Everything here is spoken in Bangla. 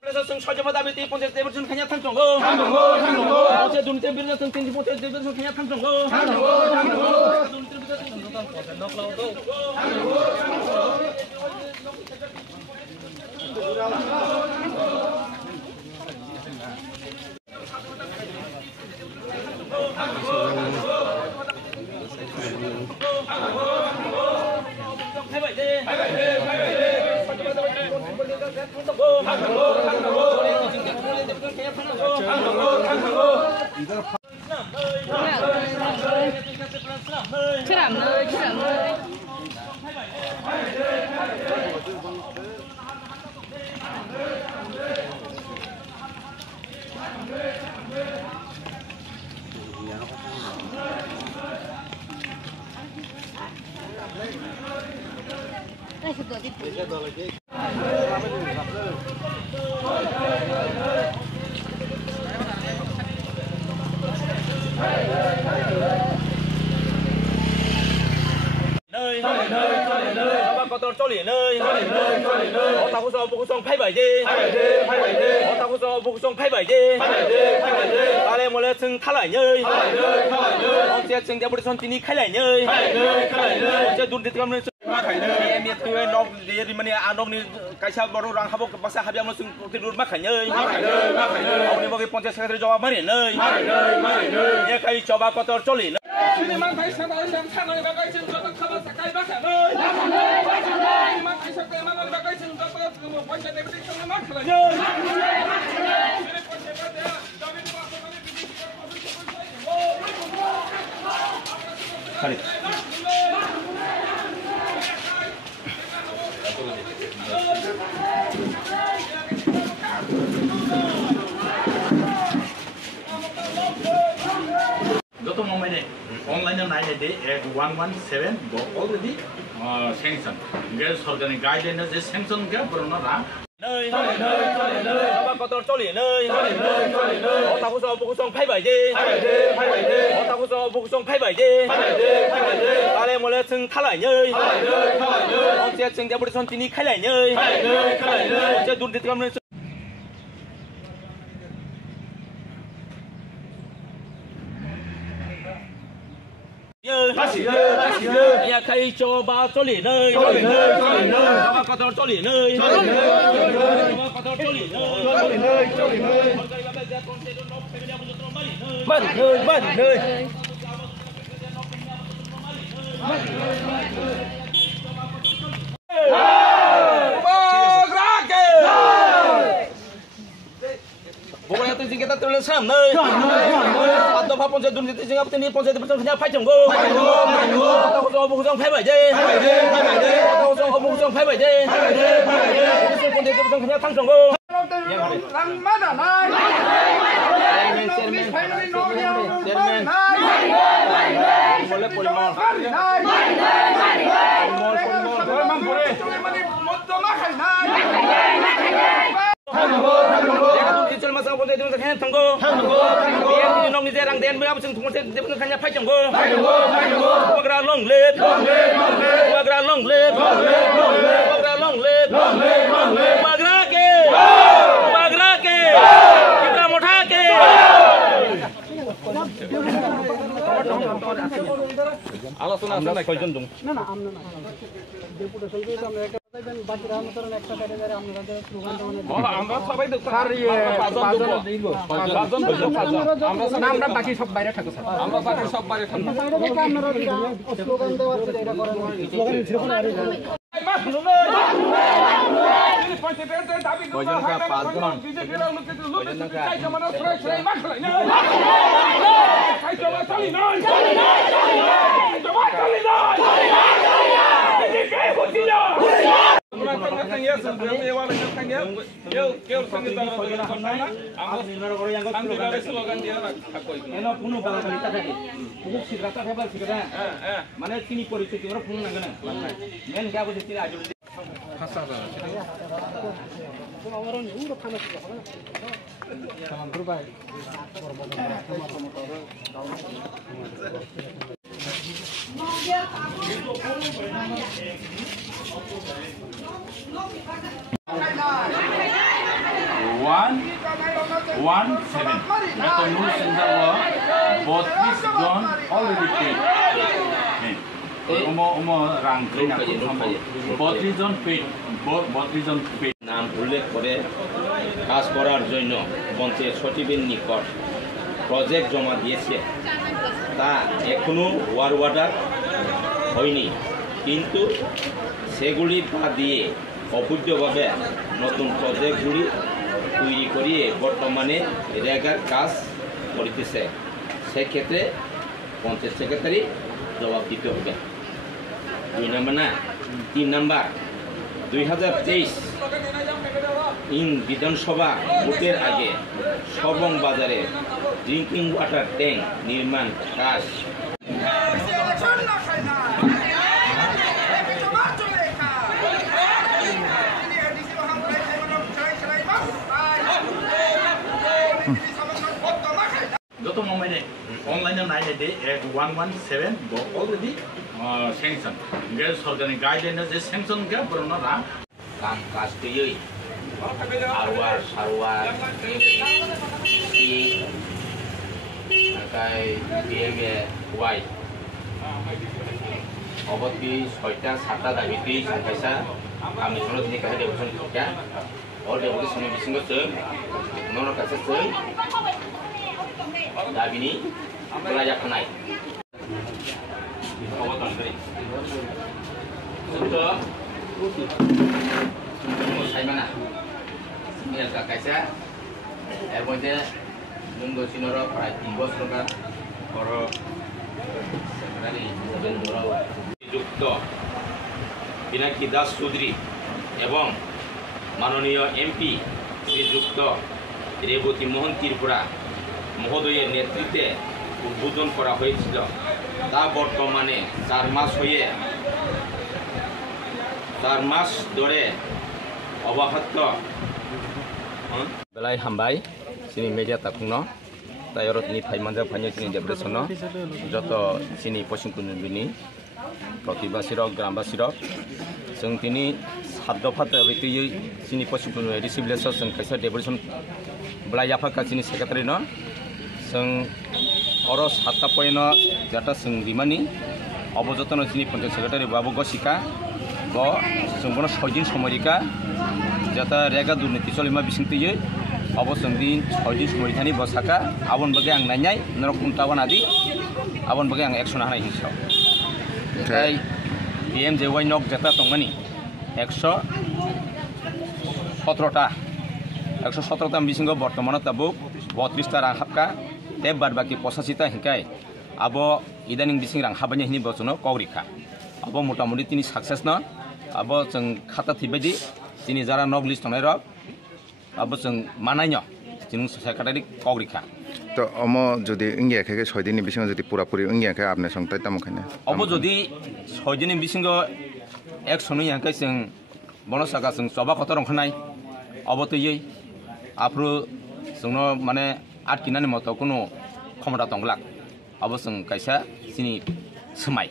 그래서 승 처제마다 밑에 본체 때부터 그냥 탕정거 탕정거 어제 눈 때부터 승 땡기 본체 때부터 그냥 탕정거 탕정거 눈 때부터 탕정거 넉라우도 Chứ làm nơi đây sẽ được đi. có tao cho liền nơi tao có so vô song phay bảy đi tao có so vô song phay bảy đi tao lên một lần sưng thắt lại nhơi ông sẽ sưng đeo bút son tini khai lại nhơi ông sẽ đun đi cầm lên em biết tôi nó đi mà nè anh ông đi cái sao bao rang hấp bác sĩ hấp nó sưng cái đun mắc khải nhơi ông đi vào cái ponche sẽ cho mà nè nơi nhé cái cho ba con tao cho liền Hãy subscribe cho kênh Ghiền Mì Gõ để không bỏ lỡ online night at 117 already sanction. Guys, organic guidelines is sanction क्या बरना रहा. nơi ba con tao cho liền nơi tao có so vô song phay bảy đi tao có so vô song phay bảy đi tao lên một lần sưng thắt lại nhơi ông sẽ sưng đeo bút son tini khai lại nhơi ông sẽ đun đi cầm lên nhà cây cho ba cho liền nơi ba con tao cho liền nơi ba con tao cho liền nơi bẩn nơi bố tôi xin kita tulis sam nơi atau apa pun saya dun itu singap ini pun saya betul-betul phai chồng go tao có bố trong phai bảy dê tao có bố trong phai bảy dê tôi pun dia betul-betul thang chồng go lăng mắt à này boleh polimol Hãy subscribe cho kênh Ghiền Mì Gõ để không bỏ lỡ những video hấp dẫn. 117. Atau nu senjawa botris zone already paid. Umo rang botris zone paid. Botris zone paid. নাম উল্লেখ করে কাজ করার জন্য পঞ্চায়েত সচিবের নিকট প্রজেক্ট জমা দিয়েছে তা এখনো ওয়ার অর্ডার হয়নি কিন্তু সেগুলি বাদ দিয়ে অবৈধভাবে নতুন প্রজেক্টগুলি তৈরি করিয়ে বর্তমানে রেগার কাজ করিতেছে সেক্ষেত্রে পঞ্চায়েত সেক্রেটারি জবাব দিতে হবে 2 নম্বর না 3 নম্বর 2023 ইন বিধানসভা ভোটের আগে সবং বাজারে ড্রিঙ্কিং ওয়াটার ট্যাঙ্ক নির্মাণ কাজ Goto moment online naik deh 117 already sanction. Guys, organic guidelines is sanction ke berono lah. কাজ তৈরি আরওয়ার সারওয়ার সি তাই বিএমএ ওয়াই অবধি 6টা 7টা দাবিতে সংখ্যা আমি সনদ নিয়ে কাছে ডেভেলপমেন্ট করতে অল ডেভেলপমেন্ট বিসিং जों নন কাছে जों দাবিনি গলাজাখানাय অবতন করে তো সাইমানা মেল কাকাইসা এর মধ্যে মুঙ্গো চিনর প্রায় 3 বছর পর সেক্রেটারি নরেন্দ্ররাও যুক্ত পিনাকি দাস চৌধুরী এবং মাননীয় এমপি শ্রীযুক্ত রেবতী মোহন ত্রিপুরা মহোদয়ের নেতৃত্বে উদ্বোধন করা হয়েছিল তা বর্তমানে 4 মাস হয়ে 4 মাস ধরে অব্যাহত বেলায় হামবাই চিনি মিডিয়া তাকুনো তাইরতনি ফাইমানজা ফাইনি চিনি ডেপ্রেশন যত চিনি পশ্চিম কুন্দিনি প্রতিবাসীরক গ্রামবাসীরক जों दिनै 7 दफा बायदियै चिनि पश्चिम कुन्दिनि रिसिभिलेसर जों खायसे डेभेलपमेन्ट ब्लाइ आफादका चिनि सेक्रेटारि न जों अरो 7टा पॉइन्ट जाता जों दिमानि अबजतन चिनि पन्चायत सेक्रेटारि बाबु गसिका ग जों बनो 6 दिन समयरिका जाता रेगा दुर्नीति सलिमा बिसिंतियै अब जों दिन 6 दिन समयरिकानि बसाका आबन बगे आं नायनाय नरक कुन्टावन आदि आबन बगे आं एक्शन हानाय हिसाब ओमफ्राय BMJY नक जाता दंमानि 117टा बिसिङाव बर्तमानाव ताबो 32टा रां हाबका ते बाद बाकी 85टा हिंकाय अब इदानिं बिसिं रां हाबनाय हिनि बचनो कौरिखा अब मोटामुटी तिनि सक्सेस न अब जों खाता थिबायदि तिनि जारा नक लिस्ट थानाय रक अब जों मानायनो जों सेक्रेटारि कौरिखा तो अमो जदि इंगियाखे 6 दिननि बिसिङाव जदि पुरापुरि इंगियाखे आपने संताय तामखाने अब जदि 6 दिननि बिसिङाव एक्शन हिंकाय जों बनसागा जों सभा खतर ओंखारनाय अबतयै आफ्रु जोंनो माने आटकिनानि मत कुनु क्षमता दंब्ला अब जों कायसा सिनि सोमाय